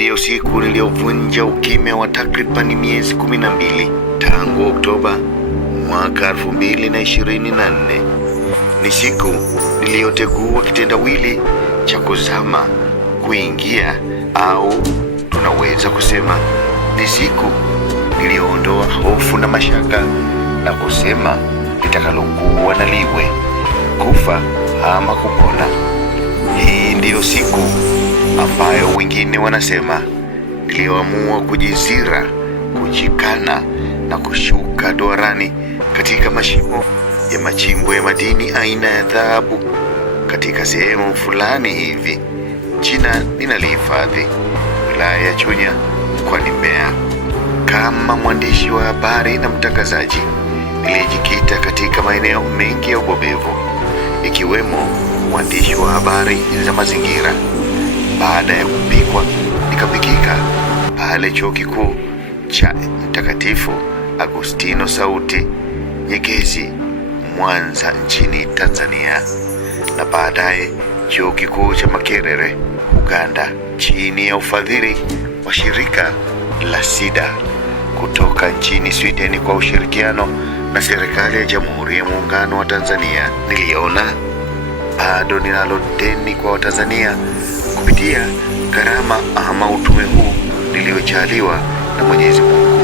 ndiyo siku niliyovunja ukimya wa takribani miezi 12 tangu Oktoba mwaka 2024. Ni siku niliyotegua kitendawili cha kuzama, kuingia, au tunaweza kusema ni siku niliyoondoa hofu na mashaka na kusema litakalokuwa na liwe, kufa ama kupona. Hii ndiyo siku ambayo wengine wanasema niliyoamua kujizira, kujikana na kushuka duarani katika mashimo ya machimbo ya madini aina ya dhahabu katika sehemu fulani hivi. Jina ninalihifadhi, wilaya ya Chunya, mkoani Mbeya. Kama mwandishi wa habari na mtangazaji, nilijikita katika maeneo mengi ya ubobevu, ikiwemo mwandishi wa habari za mazingira. Baada ya kupikwa, nikapikika pale Chuo Kikuu cha Mtakatifu Agustino Sauti Nyegezi, Mwanza nchini Tanzania, na baadaye Chuo Kikuu cha Makerere, Uganda, chini ya ufadhili wa shirika la SIDA kutoka nchini Sweden kwa ushirikiano na serikali ya Jamhuri ya Muungano wa Tanzania. Niliona bado ninalo deni kwa Watanzania kupitia karama ama utume huu niliojaliwa na Mwenyezi Mungu.